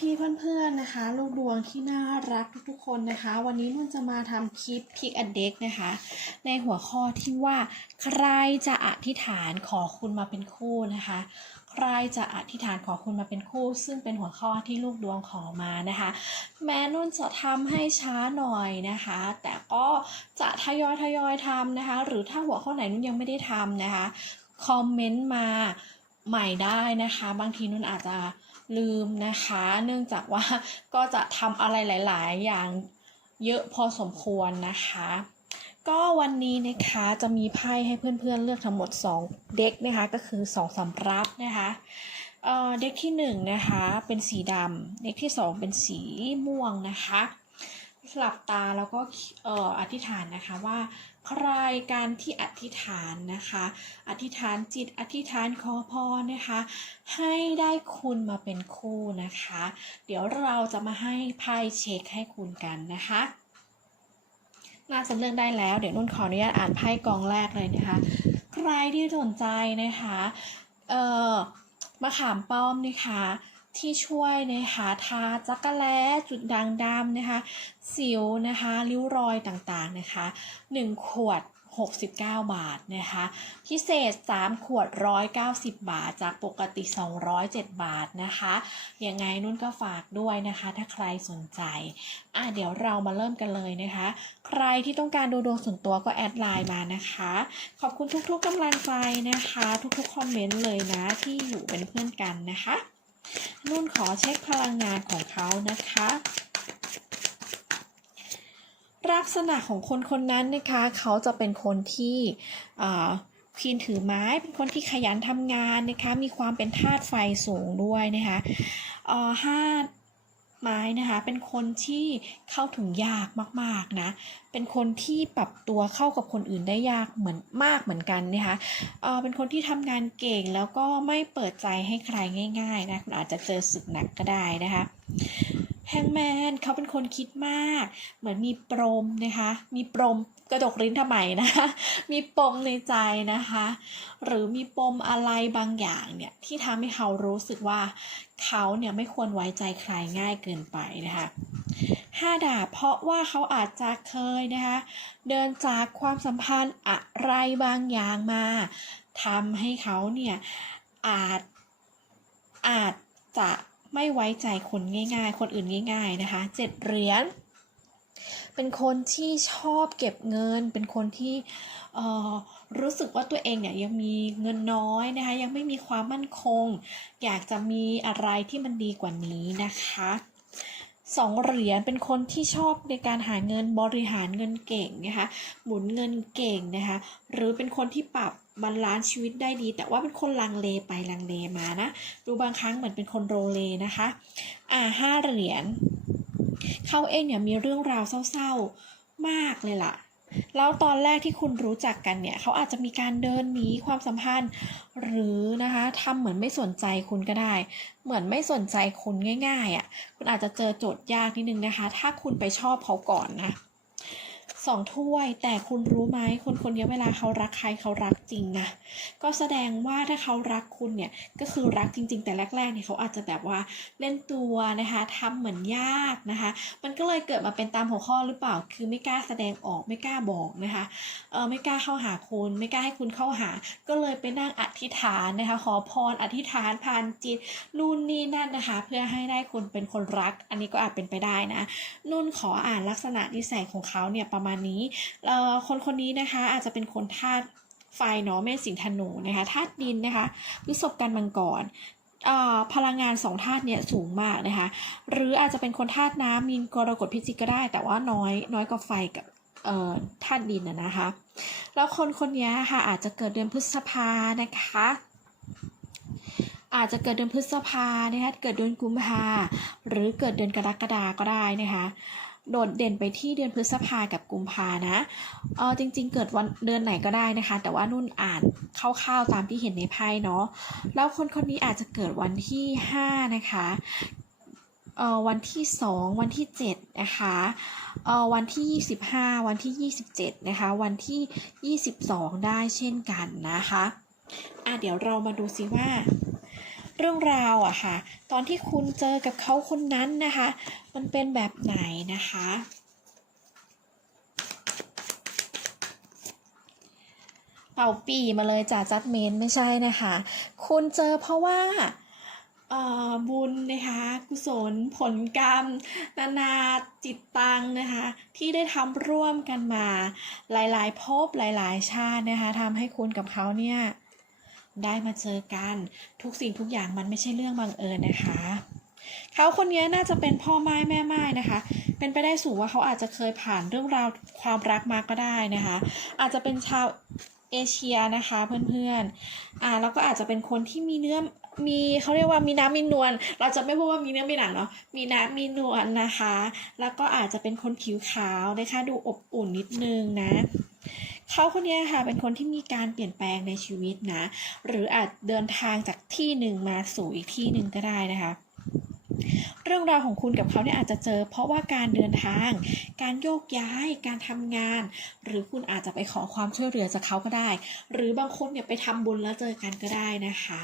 พี่ๆเพื่อนๆนะคะ ลูกดวงที่น่ารักทุกๆคนนะคะ วันนี้นุ่นจะมาทำคลิปพิกอเด็กนะคะ ในหัวข้อที่ว่า ใครจะอธิษฐานขอคุณมาเป็นคู่นะคะ ใครจะอธิษฐานขอคุณมาเป็นคู่ ซึ่งเป็นหัวข้อที่ลูกดวงขอมานะคะ แม้นุ่นจะทำให้ช้าหน่อยนะคะ แต่ก็จะทยอยทยอยทำนะคะ หรือถ้าหัวข้อไหนนุ่นยังไม่ได้ทำนะคะคอมเมนต์มาใหม่ได้นะคะ บางทีนุ่นอาจจะ ลืมนะคะ เนื่องจากว่าก็จะทำอะไรหลาย ๆ อย่างเยอะพอสมควรนะคะ ก็วันนี้นะคะจะมีไพ่ให้เพื่อน ๆ เลือกทั้งหมด 2 เด็กนะคะก็คือ2สำรับนะคะเเด็กที่1นะคะเป็นสีดำเด็กที่ 2 เป็นสีม่วงนะคะ หลับตาแล้วก็เอ่ออธิษฐานนะคะว่าใครการที่อธิษฐานนะคะ อธิษฐานจิตอธิษฐานขอพรนะคะ ให้ได้คุณมาเป็นคู่นะคะ เดี๋ยวเราจะมาให้ไพ่เช็คให้คุณกันนะคะน่าจะเลือกได้แล้ว เดี๋ยวนุ่นขออนุญาตอ่านไพ่กองแรกเลยนะคะ ใครที่สนใจนะคะเอ่อมะขามป้อมนะคะ ที่ช่วยนะคะทาจักระแล้จุดด่างดำนะคะ สิวนะคะริ้วรอยต่างๆนะคะ 1 ขวด 69 บาทนะคะ พิเศษ 3 ขวด 190 บาท จากปกติ 207 บาทนะคะยังไงนุ่นก็ฝากด้วยนะคะ ถ้าใครสนใจอะเดี๋ยวเรามาเริ่มกันเลยนะคะ ใครที่ต้องการดูดวงส่วนตัวก็แอดไลน์มานะคะ ขอบคุณทุกๆกำลังใจนะคะ ทุกๆคอมเมนต์เลยนะที่อยู่เป็นเพื่อนกันนะคะ นุ่นขอเช็คพลังงานของเขานะคะลักษณะของคนคนนั้นนะคะ เขาจะเป็นคนที่ควีนถือไม้เป็นคนที่ขยันทำงานนะคะ มีความเป็นธาตุไฟสูงด้วยนะคะอ่อห้า ไม้นะคะ เป็นคนที่เข้าถึงยากมากๆนะ เป็นคนที่ปรับตัวเข้ากับคนอื่นได้ยากเหมือนมากเหมือนกันนะคะเออเป็นคนที่ทำงานเก่งแล้วก็ไม่เปิดใจให้ใครง่าย ๆนะคุณอาจจะเจอศึกหนักก็ได้นะคะ แฮงแมนเขาเป็นคนคิดมาก เหมือนมีปมนะคะ มีปมกระดกลิ้นทำไมนะคะ มีปมในใจนะคะ หรือมีปมอะไรบางอย่างเนี่ยที่ทำให้เขารู้สึกว่าเขาเนี่ยไม่ควรไว้ใจใครง่ายเกินไปนะคะห้าดาบเพราะว่าเขาอาจจะเคยนะคะเดินจากความสัมพันธ์อะไรบางอย่างมาทำให้เขาเนี่ยอาจอาจจะ ไม่ไว้ใจคนง่าย ๆ คนอื่นง่าย ๆนะคะเจ็ดเหรียญเป็นคนที่ชอบเก็บเงิน เป็นคนที่เออรู้สึกว่าตัวเองเนี่ยยังมีเงินน้อยนะคะยังไม่มีความมั่นคง อยากจะมีอะไรที่มันดีกว่านี้นะคะสองเหรียญเป็นคนที่ชอบในการหาเงินบริหารเงินเก่งนะคะหมุนเงินเก่งนะคะหรือเป็นคนที่ปรับ บาลานซ์ชีวิตได้ดี แต่ว่าเป็นคนลังเลไปลังเลมานะ ดูบางครั้งเหมือนเป็นคนโรเลนะคะ อ่าห้าเหรียญเขาเองเนี่ยมีเรื่องราวเศร้าๆมากเลยล่ะแล้วตอนแรกที่คุณรู้จักกันเนี่ยเขาอาจจะมีการเดินหนีความสัมพันธ์ หรือนะคะทำเหมือนไม่สนใจคุณก็ได้ เหมือนไม่สนใจคุณง่ายๆอะ่ะคุณอาจจะเจอโจทย์ยากนิดนึงนะคะ ถ้าคุณไปชอบเขาก่อนนะ สองถ้วย แต่คุณรู้ไหมคนคนนี้เวลาเขารักใครเขารักจริงนะก็แสดงว่าถ้าเขารักคุณเนี่ยก็คือรักจริง ๆ แต่แรกๆเนี่ยเขาอาจจะแบบว่าเล่นตัวนะคะทำเหมือนยากนะคะ มันก็เลยเกิดมาเป็นตามหัวข้อหรือเปล่า คือไม่กล้าแสดงออกไม่กล้าบอกนะคะเออไม่กล้าเข้าหาคุณไม่กล้าให้คุณเข้าหา ก็เลยไปนั่งอธิษฐานนะคะขอพรอธิษฐานผ่านจิตนู่นนี่นั่นนะคะ เพื่อให้ได้คุณเป็นคนรัก อันนี้ก็อาจเป็นไปได้นะนุ่นขออ่านลักษณะนิสัยของเขาเนี่ยประมาณนี้เอ่อคนคนนี้นะคะอาจจะเป็นคนธาตุไฟเนาะเมษสิงห์ธนูนะคะธาตุดินนะคะวิศบกันมังกรเอ่อพลังงานสองธาตุเนี่ยสูงมากนะคะ หรืออาจจะเป็นคนธาตุน้ำมีนกรกฎพิจิกก็ได้ แต่ว่าน้อยน้อยกว่าไฟกับธาตุดินนะนะคะ แล้วคนคนนี้ค่ะอาจจะเกิดเดือนพฤษภานะคะ อาจจะเกิดเดือนพฤษภานะคะเกิดเดือนกุมภาหรือเกิดเดือนกรกฎาก็ได้นะคะ โดดเด่นไปที่เดือนพฤษภากับกุมภานะเออจริงๆ เกิดวันเดือนไหนก็ได้นะคะ แต่ว่านุ่นอ่านคร่าวๆตามที่เห็นในไพ่เนาะแล้วคนคนนี้อาจจะเกิดวันที่ 5 นะคะเออวันที่ 2 วันที่ 7 นะคะเออวันที่ 25 วันที่ 27 นะคะ วันที่ 22 ได้เช่นกันนะคะ อะเดี๋ยวเรามาดูซิว่า เรื่องราวอะค่ะ ตอนที่คุณเจอกับเขาคนนั้นนะคะ มันเป็นแบบไหนนะคะ เป่าปีมาเลยจ่าจัดเมนไม่ใช่นะคะ คุณเจอเพราะว่าบุญนะคะกุศลผลกรรม นานาจิตตังนะคะที่ได้ทำร่วมกันมาหลายๆ ภพหลาย ๆ ชาตินะคะทำให้คุณกับเขาเนี่ย ได้มาเจอกัน ทุกสิ่งทุกอย่างมันไม่ใช่เรื่องบังเอิญนะคะ เขาคนนี้น่าจะเป็นพ่อไม้แม่ไม้นะคะ เป็นไปได้สูงว่าเขาอาจจะเคยผ่านเรื่องราวความรักมาก็ได้นะคะ อาจจะเป็นชาวเอเชียนะคะเพื่อนๆ อ่าแล้วก็อาจจะเป็นคนที่มีเนื้อมีเขาเรียกว่ามีน้ำมีนวล เราจะไม่พูดว่ามีเนื้อมีหนังเนาะ มีน้ำมีนวลนะคะ แล้วก็อาจจะเป็นคนผิวขาวนะคะ ดูอบอุ่นนิดนึงนะ เขาคนนี้ค่ะเป็นคนที่มีการเปลี่ยนแปลงในชีวิตนะ หรืออาจเดินทางจากที่หนึ่งมาสู่อีกที่หนึ่งก็ได้นะคะเรื่องราวของคุณกับเขาเนี่ยอาจจะเจอ เพราะว่าการเดินทาง การโยกย้าย การทำงาน หรือคุณอาจจะไปขอความช่วยเหลือจากเขาก็ได้ หรือบางคนเนี่ยไปทำบุญแล้วเจอกันก็ได้นะคะ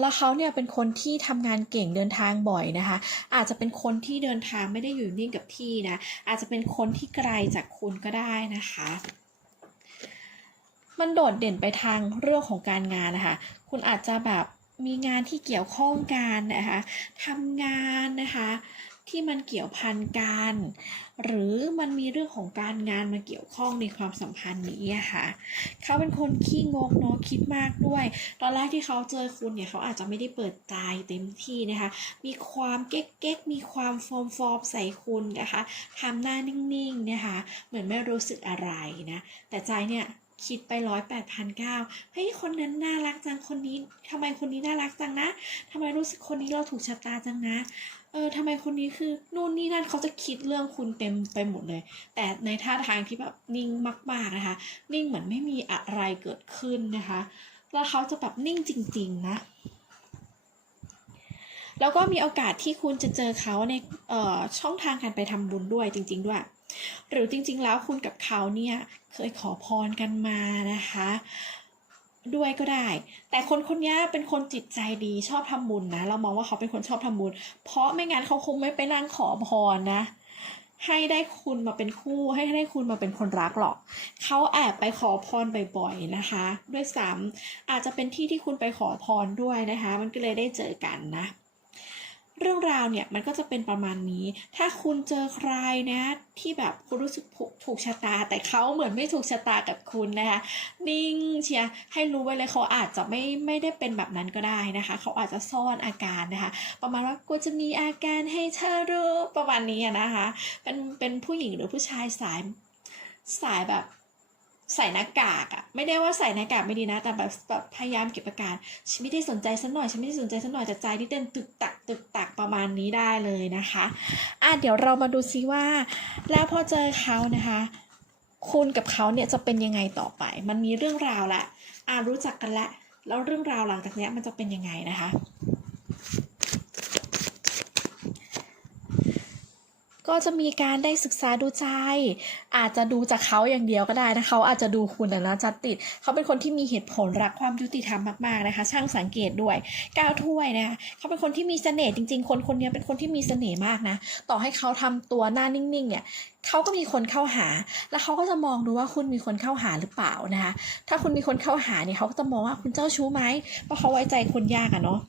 แล้วเขาเนี่ยเป็นคนที่ทำงานเก่งเดินทางบ่อยนะคะ อาจจะเป็นคนที่เดินทางไม่ได้อยู่นิ่งกับที่นะ อาจจะเป็นคนที่ไกลจากคุณก็ได้นะคะ มันโดดเด่นไปทางเรื่องของการงานนะคะ คุณอาจจะแบบมีงานที่เกี่ยวข้องกันนะคะทำงานนะคะที่มันเกี่ยวพันกัน หรือมันมีเรื่องของการงานมาเกี่ยวข้องในความสัมพันธ์นี้อะค่ะเขาเป็นคนขี้งกเนาะคิดมากด้วย ตอนแรกที่เขาเจอคุณเนี่ยเขาอาจจะไม่ได้เปิดใจเต็มที่นะคะ มีความเก๊กๆมีความฟอร์มฟอร์มใส่คุณนะคะทำหน้านิ่งๆนะคะ เหมือนไม่รู้สึกอะไรนะ แต่ใจเนี่ย คิดไปร้อยแปดพันเก้าเฮ้ยคนนั้นน่ารักจังคนนี้ทำไมคนนี้น่ารักจังนะทำไมรู้สึกคนนี้เราถูกชะตาจังนะ เออทำไมคนนี้คือนู่นนี่นั่นเขาจะคิดเรื่องคุณเต็มไปหมดเลย แต่ในท่าทางที่แบบนิ่งมากๆนะคะ นิ่งเหมือนไม่มีอะไรเกิดขึ้นนะคะ แล้วเขาจะแบบนิ่งจริง ๆ นะแล้วก็มีโอกาสที่คุณจะเจอเขาในเอ่อช่องทางการไปทำบุญด้วยจริง ๆ ด้วย หรือจริง ๆ แล้วคุณกับเขาเนี่ยเคยขอพรกันมานะคะด้วยก็ได้ แต่คนคนนี้เป็นคนจิตใจดีชอบทำบุญนะ เรามองว่าเขาเป็นคนชอบทำบุญ เพราะไม่งั้นเขาคงไม่ไปนั่งขอพรนะ ให้ได้คุณมาเป็นคู่ ให้ได้คุณมาเป็นคนรักหรอก เขาแอบไปขอพรบ่อยๆนะคะ ด้วยซ้ำอาจจะเป็นที่ที่คุณไปขอพรด้วยนะคะ มันก็เลยได้เจอกันนะ เรื่องราวเนี่ยมันก็จะเป็นประมาณนี้ ถ้าคุณเจอใครนะที่แบบคุณรู้สึกถูกชะตา แต่เขาเหมือนไม่ถูกชะตากับคุณนะคะนิ่งเชียร์ให้รู้ไว้เลยเขาอาจจะไม่ไม่ได้เป็นแบบนั้นก็ได้นะคะ เขาอาจจะซ่อนอาการนะคะ ประมาณว่ากูจะมีอาการให้เธอรู้ประมาณนี้นะคะ เป็นเป็นผู้หญิงหรือผู้ชายสายสายแบบ ใส่หน้ากากอะไม่ได้ว่าใส่หน้ากากไม่ดีนะ แต่แบบแบบพยายามเก็บอาการฉันไม่ได้สนใจสักหน่อยฉันไม่ได้สนใจสักหน่อยแต่ใจที่เต้นตึกตักตึกตักประมาณนี้ได้เลยนะคะอะเดี๋ยวเรามาดูซิว่า แล้วพอเจอเขานะคะ คุณกับเขาเนี่ยจะเป็นยังไงต่อไป มันมีเรื่องราวละอ่ารู้จักกันละแล้วเรื่องราวหลังจากนี้มันจะเป็นยังไงนะคะ ก็จะมีการได้ศึกษาดูใจ อาจจะดูจากเขาอย่างเดียวก็ได้นะเขาอาจจะดูคุณนะนะจัดติด เขาเป็นคนที่มีเหตุผลรักความยุติธรรมมากๆนะคะ ช่างสังเกตด้วยก้าวถ้วยนะคะเขาเป็นคนที่มีเสน่ห์จริง ๆ คนคนนี้เป็นคนที่มีเสน่ห์มากนะ ต่อให้เขาทำตัวหน้านิ่งๆเนี่ย เขาก็มีคนเข้าหา แล้วเขาก็จะมองดูว่าคุณมีคนเข้าหาหรือเปล่านะคะ ถ้าคุณมีคนเข้าหาเนี่ยเขาก็จะมองว่าคุณเจ้าชู้ไหม เพราะเขาไว้ใจคนยากอะเนาะ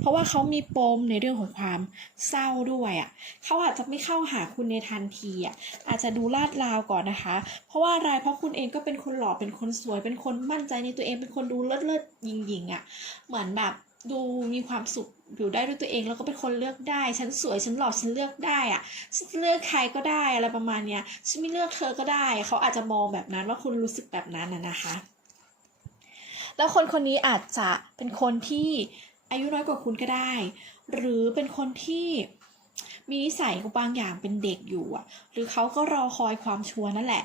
เพราะว่าเขามีปมในเรื่องของความเศร้าด้วยอะเขาอาจจะไม่เข้าหาคุณในทันทีอะอาจจะดูลาดราวก่อนนะคะ เพราะว่าอะไร เพราะคุณเองก็เป็นคนหล่อ เป็นคนสวย เป็นคนมั่นใจในตัวเอง เป็นคนดูเลิศเลิศยิงยิงๆอะเหมือนแบบ ดูมีความสุขอยู่ได้ด้วยตัวเอง แล้วก็เป็นคนเลือกได้ ฉันสวยฉันหล่อฉันเลือกได้อะฉันเลือกใครก็ได้อะไรประมาณเนี้ยฉันไม่เลือกเธอก็ได้ เขาอาจจะมองแบบนั้นว่าคุณรู้สึกแบบนั้นนะนะคะ แล้วคนคนนี้อาจจะเป็นคนที่อายุน้อยกว่าคุณก็ได้ หรือเป็นคนที่มีนิสัยบางอย่างเป็นเด็กอยู่อะ หรือเขาก็รอคอยความชัวร์นั่นแหละ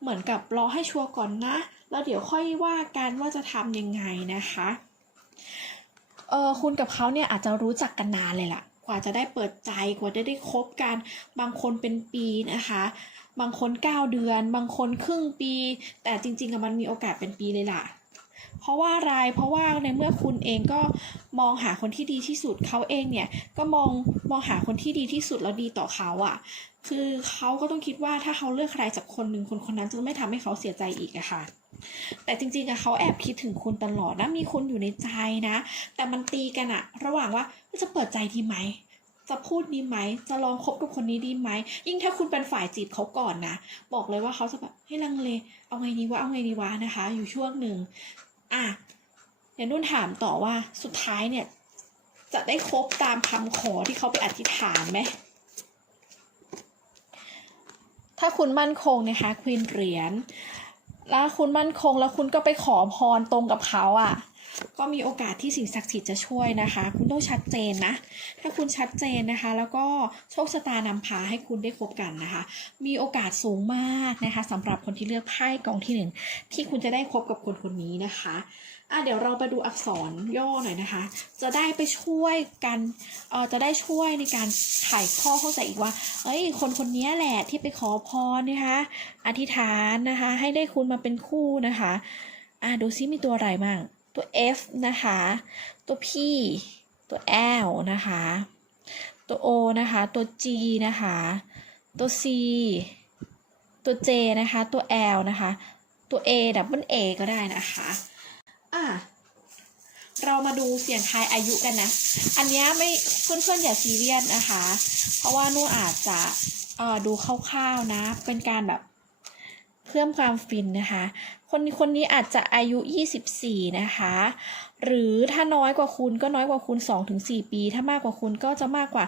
เหมือนกับรอให้ชัวร์ก่อนนะ แล้วเดี๋ยวค่อยว่ากันว่าจะทำยังไงนะคะ เออคุณกับเขาเนี่ยอาจจะรู้จักกันนานเลยล่ะ กว่าจะได้เปิดใจกว่าจะได้คบกัน บางคนเป็นปีนะคะ บางคน 9 เดือน บางคนครึ่งปี แต่จริงๆอะมันมีโอกาสเป็นปีเลยล่ะ เพราะว่าอะไรเพราะว่าในเมื่อคุณเองก็มองหาคนที่ดีที่สุดเขาเองเนี่ยก็มองมองหาคนที่ดีที่สุดแล้วดีต่อเขาอะ่ะ คือเขาก็ต้องคิดว่าถ้าเขาเลือกใครจากคนหนึ่งคนคนนั้นจะไม่ทำให้เขาเสียใจอีกอะค่ะแต่จริงๆอะเขาแอบคิดถึงคุณตลอดนะมีคุณอยู่ในใจนะ แต่มันตีกันอะระหว่างว่าจะเปิดใจดีไหมจะพูดดีไหม จะลองคบกับคนนี้ดีไหม ยิ่งถ้าคุณเป็นฝ่ายจีบเขาก่อนนะ บอกเลยว่าเขาจะแบบให้ลังเล เอาไงดีวะ เอาไงดีวะนะคะ อยู่ช่วงหนึ่ง อะเดี๋ยวนุ่นถามต่อว่าสุดท้ายเนี่ย จะได้ครบตามคำขอที่เขาไปอธิษฐานไหม ถ้าคุณมั่นคงนะคะควีนเหรียญแล้วคุณมั่นคงแล้วคุณก็ไปขอพรตรงกับเขาอะ่ะ ก็มีโอกาสที่สิ่งศักดิ์สิทธิ์จะช่วยนะคะ คุณต้องชัดเจนนะ ถ้าคุณชัดเจนนะคะ แล้วก็โชคชะตานำพาให้คุณได้คบกันนะคะ มีโอกาสสูงมากนะคะสำหรับคนที่เลือกไพ่กองที่หนึ่งที่คุณจะได้คบกับคนคนนี้นะคะอะเดี๋ยวเราไปดูอักษรย่อหน่อยนะคะ จะได้ไปช่วยกันเออจะได้ช่วยในการถ่ายข้อเข้าใจอีกว่า เอ้ย คนคนนี้แหละที่ไปขอพรนะคะ อธิษฐานนะคะ ให้ได้คุณมาเป็นคู่นะคะ อะดูซิมีตัวอะไรบ้าง ตัว F นะคะ ตัว P ตัว L นะคะ ตัว O นะคะ ตัว G นะคะ ตัว C ตัว J นะคะ ตัว L นะคะ ตัว A ดับเบิล A ก็ได้นะคะ อะเรามาดูเสียงทายอายุกันนะ อันนี้ไม่เพื่อนๆอย่าซีเรียสนะคะ เพราะว่านุ่นอาจจะดูคร่าวๆนะ เป็นการแบบเพิ่มความฟินนะคะ คนคนนี้อาจจะอายุ 24 นะคะ หรือถ้าน้อยกว่าคุณก็น้อยกว่าคุณ 2-4 ปี ถ้ามากกว่าคุณก็จะมากกว่า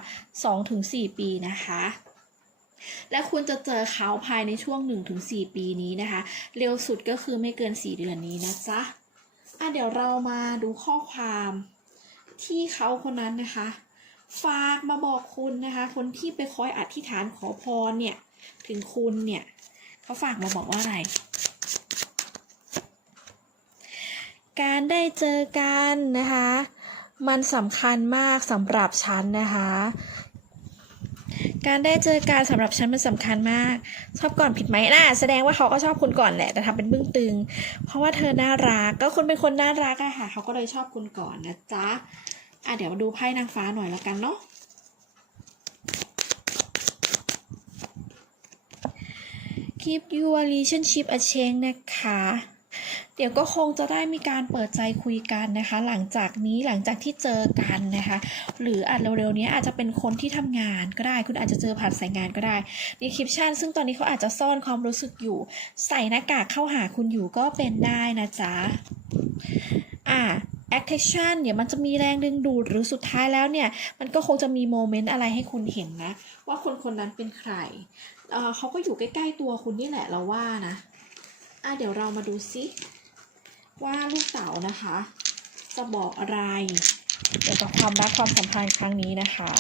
2-4 ปีนะคะ และคุณจะเจอเขาภายในช่วง 1-4 ปีนี้นะคะ เร็วสุดก็คือไม่เกิน 4 เดือนนี้นะจ๊ะอะเดี๋ยวเรามาดูข้อความที่เขาคนนั้นนะคะ ฝากมาบอกคุณนะคะ คนที่ไปคอยอธิษฐานขอพรเนี่ย ถึงคุณเนี่ยเขาฝากมาบอกว่าอะไร การได้เจอกันนะคะ มันสำคัญมากสำหรับฉันนะคะ การได้เจอกันสำหรับฉันมันสำคัญมาก ชอบก่อนผิดไหมน่ะแสดงว่าเขาก็ชอบคุณก่อนแหละแต่ทำเป็นบึ้งตึง เพราะว่าเธอน่ารักก็คุณเป็นคนน่ารักอะค่ะ เขาก็เลยชอบคุณก่อนนะจ๊ะอะเดี๋ยวมาดูไพ่นางฟ้าหน่อยแล้วกันเนาะ Keep your relationship a change นะคะ เดี๋ยวก็คงจะได้มีการเปิดใจคุยกันนะคะ หลังจากนี้หลังจากที่เจอกันนะคะ หรืออาจเร็วๆนี้อาจจะเป็นคนที่ทำงานก็ได้ คุณอาจจะเจอผ่านสายงานก็ได้ดีคริปชันซึ่งตอนนี้เขาอาจจะซ่อนความรู้สึกอยู่ ใส่หน้ากากเข้าหาคุณอยู่ก็เป็นได้นะจ๊ะอ่า attraction เดี๋ยวมันจะมีแรงดึงดูดหรือสุดท้ายแล้วเนี่ย มันก็คงจะมีโมเมนต์อะไรให้คุณเห็นนะ ว่าคนคนนั้นเป็นใครเออเขาก็อยู่ใกล้ ๆ ตัวคุณนี่แหละเราว่านะ อะเดี๋ยวเรามาดูซิ ว่าลูกเต๋านะคะ จะบอกอะไรเกี่ยวกับความรักความสัมพันธ์ครั้งนี้นะคะ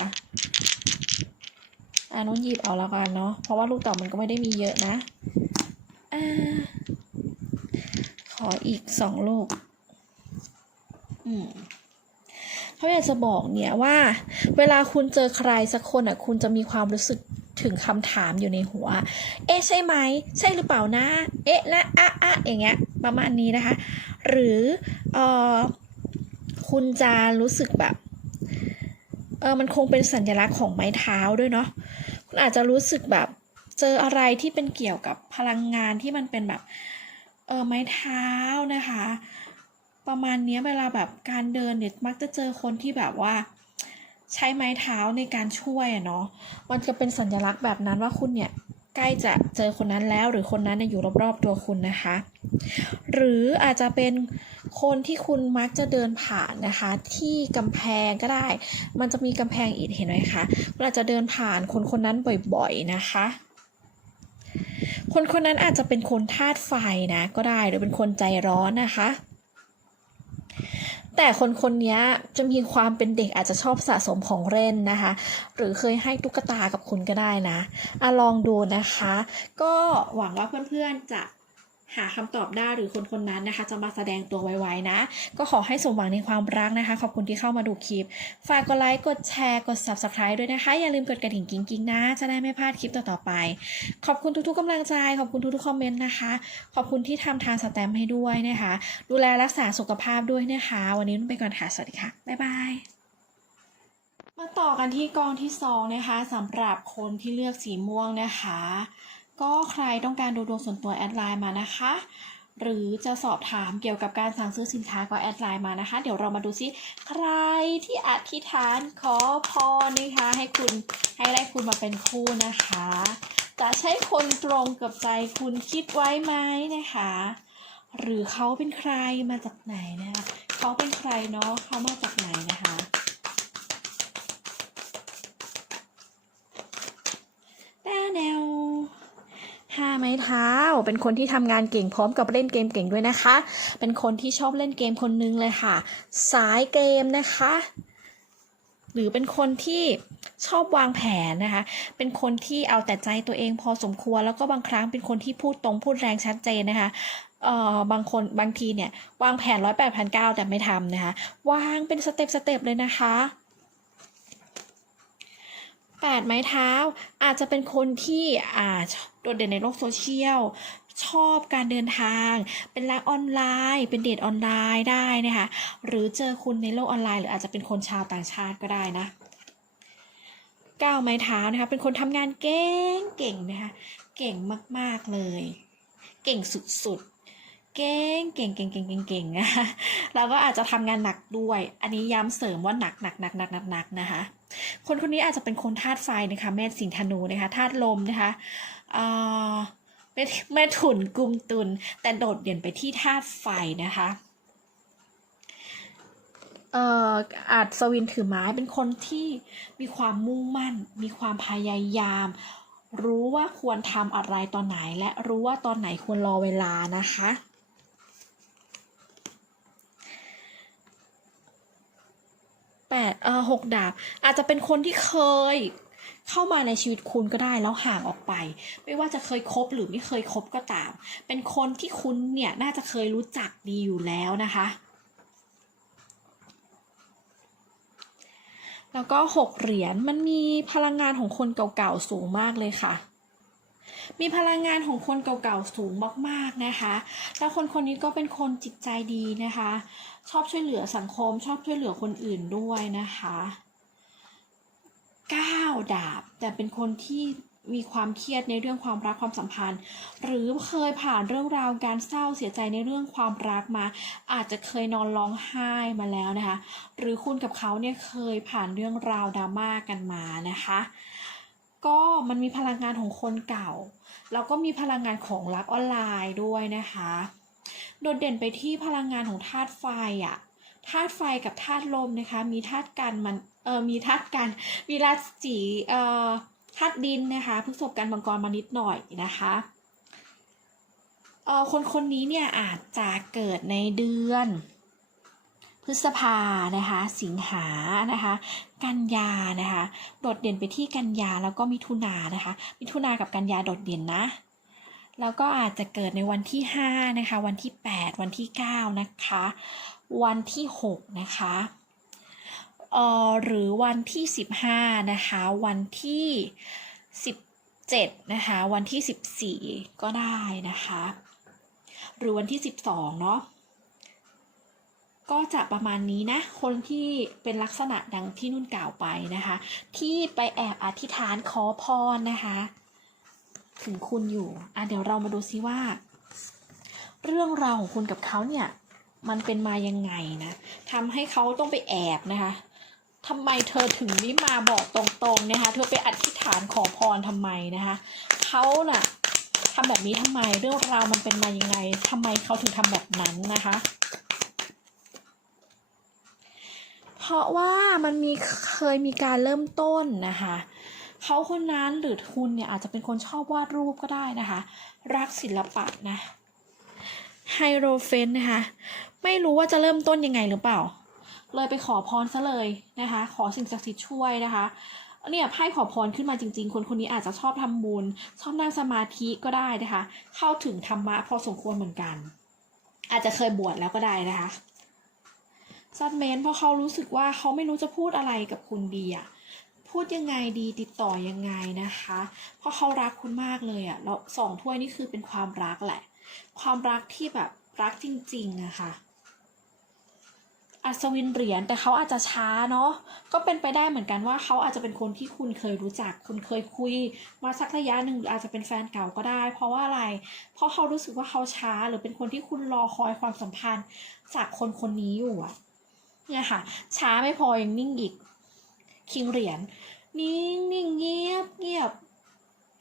อ่าน้องหยิบเอาแล้วกันเนาะเพราะว่าลูกเต๋ามันก็ไม่ได้มีเยอะนะอ่าขออีกสองลูกอืมเขาอยากจะบอกเนี่ยว่า เวลาคุณเจอใครสักคนอะ คุณจะมีความรู้สึก ถึงคำถามอยู่ในหัว เอ๊ะใช่ไหม ใช่หรือเปล่านะ เอ๊ะนะอะอะอย่างเงี้ยประมาณนี้นะคะ หรือเออคุณจะรู้สึกแบบเออมันคงเป็นสัญลักษณ์ของไม้เท้าด้วยเนาะคุณอาจจะรู้สึกแบบเจออะไรที่เป็นเกี่ยวกับพลังงานที่มันเป็นแบบเออไม้เท้านะคะ ประมาณนี้เวลาแบบการเดินเนี่ยมักจะเจอคนที่แบบว่า ใช้ไม้เท้าในการช่วยอะเนาะมันจะเป็นสัญลักษณ์แบบนั้นว่าคุณเนี่ยใกล้จะเจอคนนั้นแล้วหรือคนนั้นอยู่รอบๆตัวคุณนะคะ หรืออาจจะเป็นคนที่คุณมักจะเดินผ่านนะคะ ที่กำแพงก็ได้ มันจะมีกำแพงอิฐเห็นไหมคะคุณอาจจะเดินผ่านคนคนนั้นบ่อยๆนะคะ คนคนนั้นอาจจะเป็นคนธาตุไฟนะก็ได้หรือเป็นคนใจร้อนนะคะ แต่คนคนนี้จะมีความเป็นเด็กอาจจะชอบสะสมของเล่นนะคะ หรือเคยให้ตุ๊กตากับคุณก็ได้นะอะลองดูนะคะ ก็หวังว่าเพื่อนๆจะ หาคำตอบได้หรือคนคนนั้นนะคะ จะมาแสดงตัวไวๆนะ ก็ขอให้สมหวังในความรักนะคะ ขอบคุณที่เข้ามาดูคลิป ฝากกดไลค์ กดแชร์ กด subscribe ด้วยนะคะ อย่าลืมกดกระดิ่งกิ๊งๆนะ จะได้ไม่พลาดคลิปต่อๆไป ขอบคุณทุกๆกำลังใจ ขอบคุณทุกๆคอมเมนต์นะคะ ขอบคุณที่ทำทางสแตมป์ให้ด้วยนะคะ ดูแลรักษาสุขภาพด้วยนะคะ วันนี้ไปก่อนค่ะ สวัสดีค่ะ บ๊ายบายมาต่อกันที่กองที่สองนะคะสำหรับคนที่เลือกสีม่วงนะคะ ก็ใครต้องการดูดวงส่วนตัวแอดไลน์มานะคะ หรือจะสอบถามเกี่ยวกับการสั่งซื้อสินค้าก็แอดไลน์มานะคะ เดี๋ยวเรามาดูซิใครที่อธิษฐานขอพรนะคะ ให้คุณให้ได้คุณมาเป็นคู่นะคะ จะใช่คนตรงกับใจคุณคิดไว้ไหมนะคะ หรือเขาเป็นใครมาจากไหนนะคะเขาเป็นใครเนาะเขามาจากไหนนะคะแต้แนว ห้าไม้เท้า เป็นคนที่ทำงานเก่งพร้อมกับเล่นเกมเก่งด้วยนะคะ เป็นคนที่ชอบเล่นเกมคนนึงเลยค่ะ สายเกมนะคะ หรือเป็นคนที่ชอบวางแผนนะคะ เป็นคนที่เอาแต่ใจตัวเองพอสมควร แล้วก็บางครั้งเป็นคนที่พูดตรงพูดแรงชัดเจนนะคะเอ่อบางคนบางทีเนี่ยวางแผนร้อยแปดพันเก้าแต่ไม่ทำนะคะ วางเป็นสเต็ปสเต็ปเลยนะคะ แปดไม้เท้า อาจจะเป็นคนที่อ่าโดดเด่นในโลกโซเชียลชอบการเดินทาง เป็นรักออนไลน์ เป็นเดทออนไลน์ได้นะคะหรือเจอคุณในโลกออนไลน์ หรืออาจจะเป็นคนชาวต่างชาติก็ได้นะเก้าไม้เท้านะคะเป็นคนทำงานเก่งเก่งนะคะเก่งมากๆเลย เก่งสุดๆ เก่งเก่งเก่งเก่งเก่งเก่งนะคะแล้วก็อาจจะทำงานหนักด้วย อันนี้ย้ำเสริมว่าหนักหนักหนักหนักหนักหนักนะคะ คนคนนี้อาจจะเป็นคนธาตุไฟนะคะแม่สิงห์ธนูนะคะธาตุลมนะคะอ่าแม่แม่ถุนกุมตุนแต่โดดเด่นไปที่ธาตุไฟนะคะเอ่ออาจสวินถือไม้เป็นคนที่มีความมุ่งมั่น มีความพยายาม รู้ว่าควรทำอะไรตอนไหน และรู้ว่าตอนไหนควรรอเวลานะคะ แปดเอ่อหกดาบ อาจจะเป็นคนที่เคยเข้ามาในชีวิตคุณก็ได้แล้วห่างออกไป ไม่ว่าจะเคยคบหรือไม่เคยคบก็ตาม เป็นคนที่คุณเนี่ยน่าจะเคยรู้จักดีอยู่แล้วนะคะ แล้วก็หกเหรียญมันมีพลังงานของคนเก่าๆสูงมากเลยค่ะ มีพลังงานของคนเก่าๆสูงมากๆนะคะ แล้วคนคนนี้ก็เป็นคนจิตใจดีนะคะ ชอบช่วยเหลือสังคม ชอบช่วยเหลือคนอื่นด้วยนะคะก้าวดาบ แต่เป็นคนที่มีความเครียดในเรื่องความรักความสัมพันธ์ หรือเคยผ่านเรื่องราวการเศร้าเสียใจในเรื่องความรักมา อาจจะเคยนอนร้องไห้มาแล้วนะคะ หรือคุณกับเขาเนี่ยเคยผ่านเรื่องราวดราม่ากันมานะคะ ก็มันมีพลังงานของคนเก่า แล้วก็มีพลังงานของรักออนไลน์ด้วยนะคะ โดดเด่นไปที่พลังงานของธาตุไฟอะธาตุไฟกับธาตุลมนะคะ มีธาตุกันมันเออมีธาตุกันมีราศีเอ่อธาตุดินนะคะพฤษภกันมังกรมานิดหน่อยนะคะเอ่อคนคนนี้เนี่ยอาจจะเกิดในเดือน พฤษภานะคะ สิงหานะคะ กันยานะคะ โดดเด่นไปที่กันยาแล้วก็มิถุนานะคะ มิถุนากับกันยาโดดเด่นนะ แล้วก็อาจจะเกิดในวันที่ 5 นะคะ วันที่ 8 วันที่ 9 นะคะ วันที่ 6 นะคะเอ่อหรือวันที่ 15 นะคะ วันที่ 17 นะคะ วันที่ 14 ก็ได้นะคะ หรือวันที่ 12 เนาะ ก็จะประมาณนี้นะ คนที่เป็นลักษณะดังที่นุ่นกล่าวไปนะคะ ที่ไปแอบอธิษฐานขอพรนะคะ ถึงคุณอยู่ อะเดี๋ยวเรามาดูซิว่า เรื่องราวของคุณกับเขาเนี่ย มันเป็นมายังไงนะทำให้เขาต้องไปแอบนะคะทำไมเธอถึงไม่มาบอกตรงๆนะคะ เธอไปอธิษฐานขอพรทำไมนะคะเขาน่ะทำแบบนี้ทำไมเรื่องราวมันเป็นมายังไงทำไมเขาถึงทำแบบนั้นนะคะ เพราะว่ามันมีเคยมีการเริ่มต้นนะคะเขาคนนั้นหรือคุณเนี่ยอาจจะเป็นคนชอบวาดรูปก็ได้นะคะ รักศิลปะนะไฮโรเฟนนะคะ ไม่รู้ว่าจะเริ่มต้นยังไงหรือเปล่า เลยไปขอพรซะเลยนะคะ ขอสิ่งศักดิ์สิทธิ์ช่วยนะคะเนี่ยไพ่ขอพรขึ้นมาจริง ๆ คนคนนี้อาจจะชอบทำบุญ ชอบนั่งสมาธิก็ได้นะคะ เข้าถึงธรรมะพอสมควรเหมือนกัน อาจจะเคยบวชแล้วก็ได้นะคะ ซัดเมนเพราะเขารู้สึกว่าเขาไม่รู้จะพูดอะไรกับคุณดีอะพูดยังไงดีติดต่อยังไงนะคะ เพราะเขารักคุณมากเลยอะแล้วสองถ้วยนี่คือเป็นความรักแหละ ความรักที่แบบรักจริงๆอะค่ะอัศวินเหรียญแต่เขาอาจจะช้าเนาะก็เป็นไปได้เหมือนกันว่าเขาอาจจะเป็นคนที่คุณเคยรู้จัก คุณเคยคุย มาสักระยะหนึ่งหรืออาจจะเป็นแฟนเก่าก็ได้ เพราะว่าอะไร เพราะเขารู้สึกว่าเขาช้าหรือเป็นคนที่คุณรอคอยความสัมพันธ์จากคนคนนี้อยู่อะ เนี่ยค่ะ ช้าไม่พอยังนิ่งอีก คิงเหรียญนิ่งนิ่งเงียบเงียบ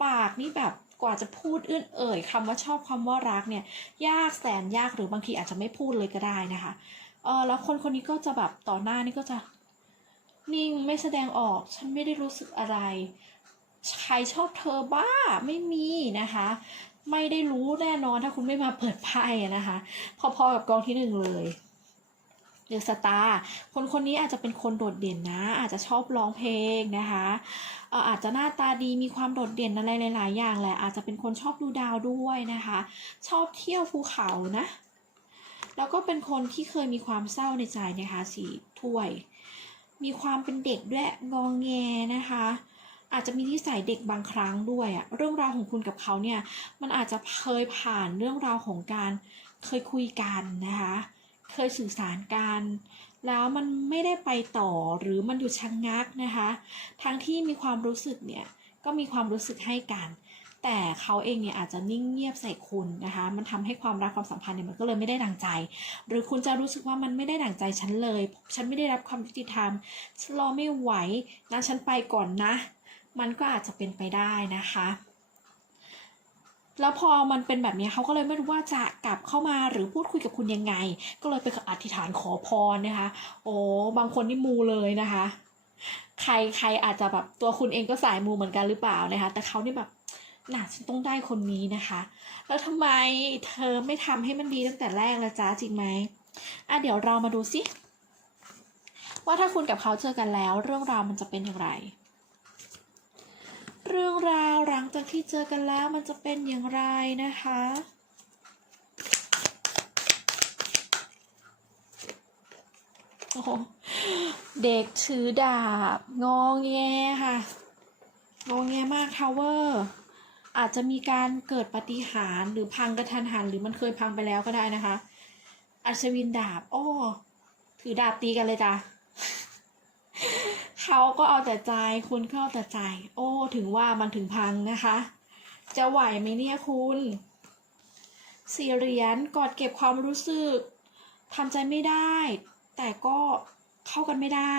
ปากนี่แบบกว่าจะพูดเอื้อนเอ่ยคำว่าชอบคำว่ารักเนี่ย ยากแสนยากหรือบางทีอาจจะไม่พูดเลยก็ได้นะคะเออแล้วคนคนนี้ก็จะแบบต่อหน้านี่ก็จะ นิ่งไม่แสดงออก ฉันไม่ได้รู้สึกอะไร ใครชอบเธอบ้าไม่มีนะคะ ไม่ได้รู้แน่นอนถ้าคุณไม่มาเปิดไพ่นะคะ พอๆกับกองที่หนึ่งเลย เดอะสตาร์คนคนนี้อาจจะเป็นคนโดดเด่นนะ อาจจะชอบร้องเพลงนะคะเอ่ออาจจะหน้าตาดีมีความโดดเด่นอะไรหลาย ๆ อย่างแหละอาจจะเป็นคนชอบดูดาวด้วยนะคะ ชอบเที่ยวภูเขานะ แล้วก็เป็นคนที่เคยมีความเศร้าในใจนะคะสีถ้วย มีความเป็นเด็กด้วยงองแงนะคะอาจจะมีนิสัยเด็กบางครั้งด้วยอะเรื่องราวของคุณกับเขาเนี่ย มันอาจจะเคยผ่านเรื่องราวของการเคยคุยกันนะคะ เคยสื่อสารกัน แล้วมันไม่ได้ไปต่อหรือมันหยุดชะงงักนะคะ ทั้งที่มีความรู้สึกเนี่ยก็มีความรู้สึกให้กัน แต่เขาเองเนี่ยอาจจะนิ่งเงียบใส่คุณนะคะ มันทำให้ความรักความสัมพันธ์เนี่ยมันก็เลยไม่ได้ดังใจ หรือคุณจะรู้สึกว่ามันไม่ได้ดังใจฉันเลย ฉันไม่ได้รับความยุติธรรมฉันรอไม่ไหวนะฉันไปก่อนนะ มันก็อาจจะเป็นไปได้นะคะ แล้วพอมันเป็นแบบนี้เขาก็เลยไม่รู้ว่าจะกลับเข้ามาหรือพูดคุยกับคุณยังไง ก็เลยไปอธิษฐานขอพรนะคะ โอ้บางคนนี่มูเลยนะคะ ใครใครอาจจะแบบตัวคุณเองก็สายมูเหมือนกันหรือเปล่านะคะ แต่เขานี่แบบน่ะฉันต้องได้คนนี้นะคะ แล้วทำไมเธอไม่ทำให้มันดีตั้งแต่แรกละจ้าจริงไหมอะเดี๋ยวเรามาดูสิว่าถ้าคุณกับเขาเจอกันแล้ว เรื่องราวมันจะเป็นอย่างไร เรื่องราวหลังจากที่เจอกันแล้วมันจะเป็นอย่างไรนะคะ โอ้เด็กถือดาบ งองแงค่ะ งองแงมากทาวเวอร์อาจจะมีการเกิดปฏิหารหรือพังกระทันหัน หรือมันเคยพังไปแล้วก็ได้นะคะ อัศวินดาบ โอ้ ถือดาบตีกันเลยจ้ะ เขาก็เอาแต่ใจคุณก็เอาแต่ใจ โอ้ถึงว่ามันถึงพังนะคะ จะไหวไหมเนี่ยคุณสี่เหรียญกอดเก็บความรู้สึกทำใจไม่ได้ แต่ก็เข้ากันไม่ได้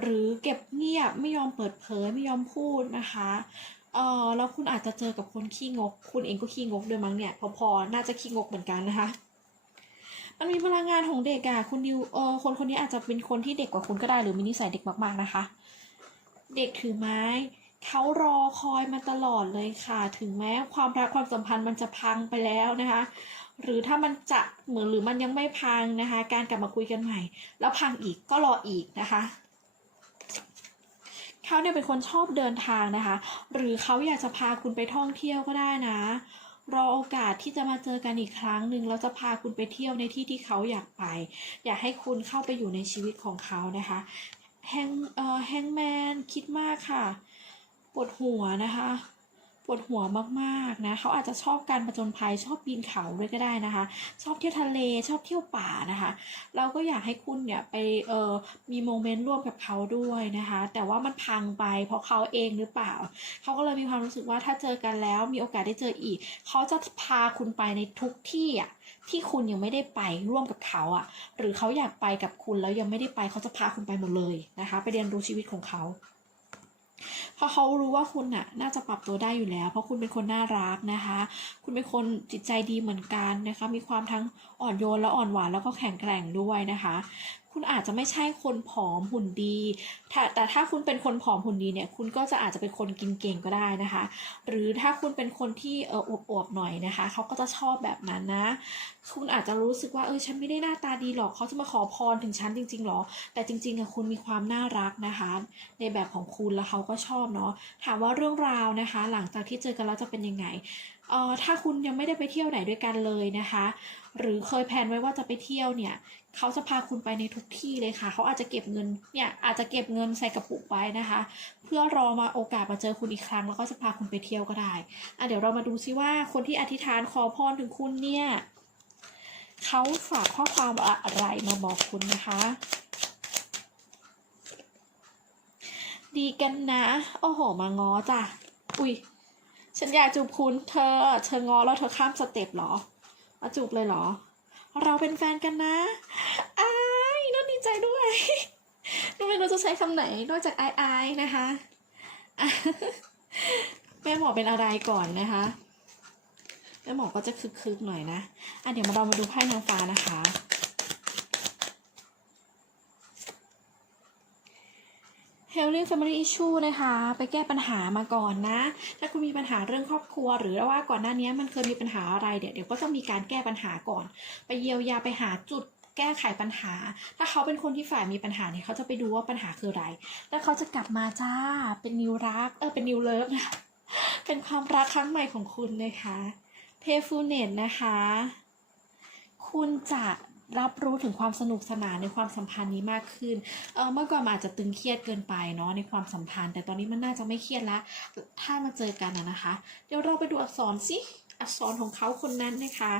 หรือเก็บเงียบไม่ยอมเปิดเผยไม่ยอมพูดนะคะเออแล้วคุณอาจจะเจอกับคนขี้งก คุณเองก็ขี้งกด้วยมั้งเนี่ย พอๆ น่าจะขี้งกเหมือนกันนะคะ มันมีพลังงานของเด็กอะคุณดิวเออคนคนนี้อาจจะเป็นคนที่เด็กกว่าคุณก็ได้หรือมีนิสัยเด็กมากๆนะคะ เด็กถือไม้เขารอคอยมาตลอดเลยค่ะ ถึงแม้ความรักความสัมพันธ์มันจะพังไปแล้วนะคะ หรือถ้ามันจะเหมือนหรือมันยังไม่พังนะคะ การกลับมาคุยกันใหม่ แล้วพังอีกก็รออีกนะคะเขาเนี่ยเป็นคนชอบเดินทางนะคะ หรือเขาอยากจะพาคุณไปท่องเที่ยวก็ได้นะ รอโอกาสที่จะมาเจอกันอีกครั้งหนึ่งแล้วจะพาคุณไปเที่ยวในที่ที่เขาอยากไป อยากให้คุณเข้าไปอยู่ในชีวิตของเขานะคะแฮงเอ่อแฮงแมนคิดมากค่ะ ปวดหัวนะคะ ปวดหัวมากๆนะเขาอาจจะชอบการประจนภัยชอบปีนเขาด้วยก็ได้นะคะ ชอบเที่ยวทะเลชอบเที่ยวป่านะคะ เราก็อยากให้คุณเนี่ยไปเออมีโมเมนต์ร่วมกับเขาด้วยนะคะ แต่ว่ามันพังไปเพราะเขาเองหรือเปล่าเขาก็เลยมีความรู้สึกว่าถ้าเจอกันแล้วมีโอกาสได้เจออีกเขาจะพาคุณไปในทุกที่อะที่คุณยังไม่ได้ไปร่วมกับเขาอะ หรือเขาอยากไปกับคุณแล้วยังไม่ได้ไปเขาจะพาคุณไปหมดเลยนะคะ ไปเรียนรู้ชีวิตของเขา เพราะเขารู้ว่าคุณน่ะน่าจะปรับตัวได้อยู่แล้ว เพราะคุณเป็นคนน่ารักนะคะ คุณเป็นคนจิตใจดีเหมือนกันนะคะ มีความทั้งอ่อนโยนและอ่อนหวานแล้วก็แข็งแกร่งด้วยนะคะ คุณอาจจะไม่ใช่คนผอมหุ่นดีแต่ถ้าคุณเป็นคนผอมหุ่นดีเนี่ยคุณก็จะอาจจะเป็นคนกินเก่งก็ได้นะคะ หรือถ้าคุณเป็นคนที่เอออวบๆหน่อยนะคะเขาก็จะชอบแบบนั้นนะ คุณอาจจะรู้สึกว่าเออฉันไม่ได้หน้าตาดีหรอกเขาจะมาขอพรถึงฉันจริงๆหรอ แต่จริงๆอะคุณมีความน่ารักนะคะ ในแบบของคุณแล้วเขาก็ชอบเนาะถามว่าเรื่องราวนะคะ หลังจากที่เจอกันแล้วจะเป็นยังไงเอ่อถ้าคุณยังไม่ได้ไปเที่ยวไหนด้วยกันเลยนะคะ หรือเคยแพลนไว้ว่าจะไปเที่ยวเนี่ยเขาจะพาคุณไปในทุกที่เลยค่ะ เขาอาจจะเก็บเงินเนี่ยอาจจะเก็บเงินใส่กระปุกไว้นะคะ เพื่อรอมาโอกาสมาเจอคุณอีกครั้ง แล้วก็จะพาคุณไปเที่ยวก็ได้อะเดี๋ยวเรามาดูซิว่าคนที่อธิษฐานขอพรถึงคุณเนี่ยเขาฝากข้อความอะไรมาบอกคุณนะคะ ดีกันนะโอ้โหมาง้อจ้ะอุ้ยฉันอยากจูบคุณเธอ เธองอแล้วเธอข้ามสเต็ปเหรอ มาจูบเลยเหรอ เราเป็นแฟนกันนะอายน่าดีใจด้วยนนไม่รู้จะใช้คำไหนนอกจากอายอายนะคะแม่หมอเป็นอะไรก่อนนะคะแม่หมอก็จะคึกๆหน่อยนะอะเดี๋ยวมาลองมาดูไพ่นางฟ้านะคะ Healing Family Issue นะคะ ไปแก้ปัญหามาก่อนนะ ถ้าคุณมีปัญหาเรื่องครอบครัว หรือว่าก่อนหน้านี้มันเคยมีปัญหาอะไรเดี๋ยวเดี๋ยวก็จะมีการแก้ปัญหาก่อน ไปเยียวยาไปหาจุดแก้ไขปัญหา ถ้าเขาเป็นคนที่ฝ่ายมีปัญหาเนี่ยเขาจะไปดูว่าปัญหาคืออะไร แล้วเขาจะกลับมาจ้า เป็นนิวรัก เออ เป็นนิวเลิฟนะ เป็นความรักครั้งใหม่ของคุณนะคะ Playfulness นะคะ คุณจะ รับรู้ถึงความสนุกสนานในความสัมพันธ์นี้มากขึ้น เออเมื่อก่อนอาจจะตึงเครียดเกินไปเนาะในความสัมพันธ์ แต่ตอนนี้มันน่าจะไม่เครียดละ ถ้ามาเจอกันนะคะ เดี๋ยวเราไปดูอักษรสิอักษรของเขาคนนั้นนะคะ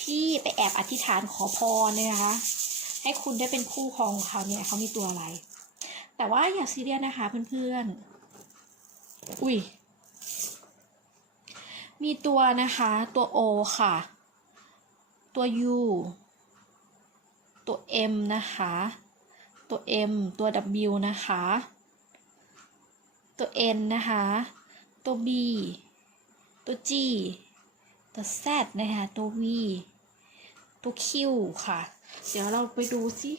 ที่ไปแอบอธิษฐานขอพรนะคะ ให้คุณได้เป็นคู่ครองของเขาเนี่ยเขามีตัวอะไร แต่ว่าอย่าซีเรียสนะคะเพื่อนๆ อุ้ยมีตัวนะคะ ตัว O ค่ะ ตัว U ตัว M นะคะ ตัว M ตัว W นะคะ ตัว N นะคะ ตัว B ตัว G ตัว Z นะคะ ตัว V ตัว Q ค่ะ เดี๋ยวเราไปดูซิ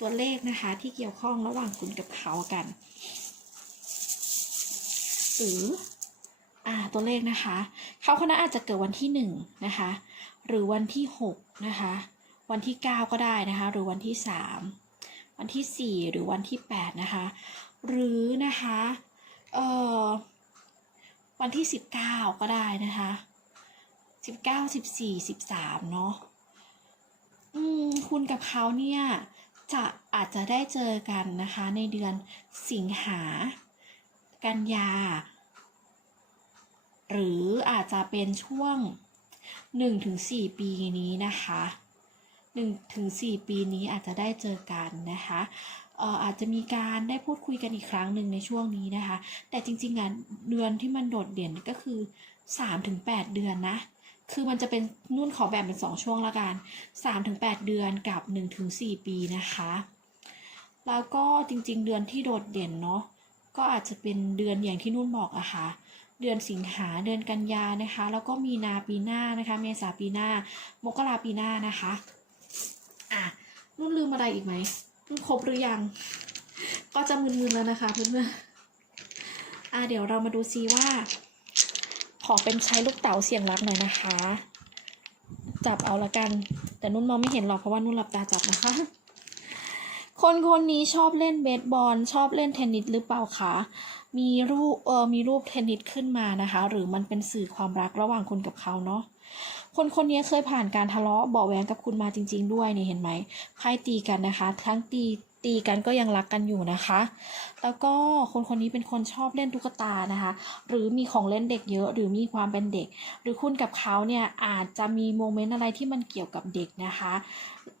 ตัวเลขนะคะที่เกี่ยวข้องระหว่างคุณกับเขากันหรืออ่าตัวเลขนะคะ เขาคนนั้นอาจจะเกิดวันที่หนึ่งนะคะ หรือวันที่หกนะคะ วันที่เก้าก็ได้นะคะ หรือวันที่สามวันที่สี่หรือวันที่แปดนะคะ หรือนะคะเอ่อวันที่สิบเก้าก็ได้นะคะสิบเก้าสิบสี่สิบสามเนาะอืมคุณกับเขาเนี่ยจะอาจจะได้เจอกันนะคะในเดือนสิงหา กันยา หรืออาจจะเป็นช่วง 1-4 ปีนี้นะคะ 1-4ปีนี้อาจจะได้เจอกันนะคะเอ่ออาจจะมีการได้พูดคุยกันอีกครั้งหนึ่งในช่วงนี้นะคะ แต่จริงๆอะเดือนที่มันโดดเด่นก็คือ 3-8 เดือนนะ คือมันจะเป็นนุ่นขอแบ่งเป็น 2 ช่วงละกัน 3-8 เดือนกับ 1-4 ปีนะคะ แล้วก็จริงๆ เดือนที่โดดเด่นเนาะ ก็อาจจะเป็นเดือนอย่างที่นุ่นบอกอะค่ะ เดือนสิงหา เดือนกันยานะคะ แล้วก็มีนาปีหน้านะคะ เมษาปีหน้า มกราปีหน้านะคะ อะนุ่นลืมอะไรอีกไหมนุ่นครบหรือยัง ก็จะมึนๆแล้วนะคะเพื่อนๆอะเดี๋ยวเรามาดูซิว่า ขอเป็นใช้ลูกเต๋าเสียงรักหน่อยนะคะ จับเอาละกัน แต่นุ่นมองไม่เห็นหรอกเพราะว่านุ่นหลับตาจับนะคะ คนคนนี้ชอบเล่นเบสบอลชอบเล่นเทนนิสหรือเปล่าคะมีรูปเออมีรูปเทนนิสขึ้นมานะคะ หรือมันเป็นสื่อความรักระหว่างคุณกับเขาเนาะ คนคนนี้เคยผ่านการทะเลาะเบาะแวงกับคุณมาจริง ๆ ด้วยเนี่ยเห็นไหมใครตีกันนะคะ ทั้งตีตีกันก็ยังรักกันอยู่นะคะ แล้วก็คนคนนี้เป็นคนชอบเล่นตุ๊กตานะคะ หรือมีของเล่นเด็กเยอะ หรือมีความเป็นเด็ก หรือคุณกับเขาเนี่ยอาจจะมีโมเมนต์อะไรที่มันเกี่ยวกับเด็กนะคะ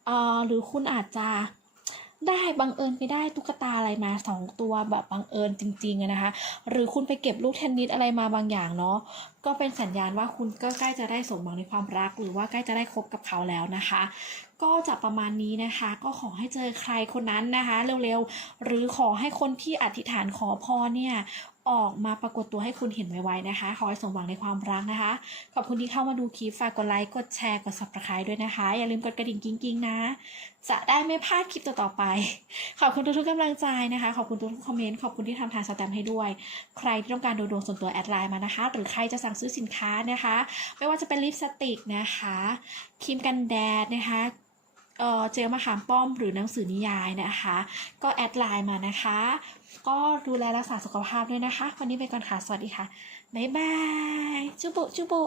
เอ่อ หรือคุณอาจจะ ได้บังเอิญไปได้ตุ๊กตาอะไรมาสองตัวแบบบังเอิญจริงๆนะคะ หรือคุณไปเก็บลูกเทนนิสอะไรมาบางอย่างเนาะก็เป็นสัญญาณว่าคุณก็ใกล้จะได้สมหวังในความรัก หรือว่าใกล้จะได้คบกับเขาแล้วนะคะ ก็จะประมาณนี้นะคะ ก็ขอให้เจอใครคนนั้นนะคะ เร็วๆ หรือขอให้คนที่อธิษฐานขอพรเนี่ย ออกมาปรากฏตัวให้คุณเห็นไวๆนะคะ ขอให้สมหวังในความรักนะคะ ขอบคุณที่เข้ามาดูคลิป ฝากกดไลค์ กดแชร์ กด subscribe ด้วยนะคะ อย่าลืมกดกระดิ่งกิ้งๆนะ จะได้ไม่พลาดคลิปต่อๆไป ขอบคุณทุกๆกำลังใจนะคะ ขอบคุณทุกๆคอมเมนต์ ขอบคุณที่ทำทางสแตมป์ให้ด้วย ใครที่ต้องการดูดวงส่วนตัวแอดไลน์มานะคะ หรือใครจะสั่งซื้อสินค้านะคะ ไม่ว่าจะเป็นลิปสติกนะคะ ครีมกันแดดนะคะเออเจลมะขามป้อมหรือหนังสือนิยายนะคะ ก็แอดไลน์มานะคะ ก็ดูแลรักษาสุขภาพด้วยนะคะ วันนี้ไปก่อนค่ะ สวัสดีค่ะ บ๊ายบาย จุบุ จุบุ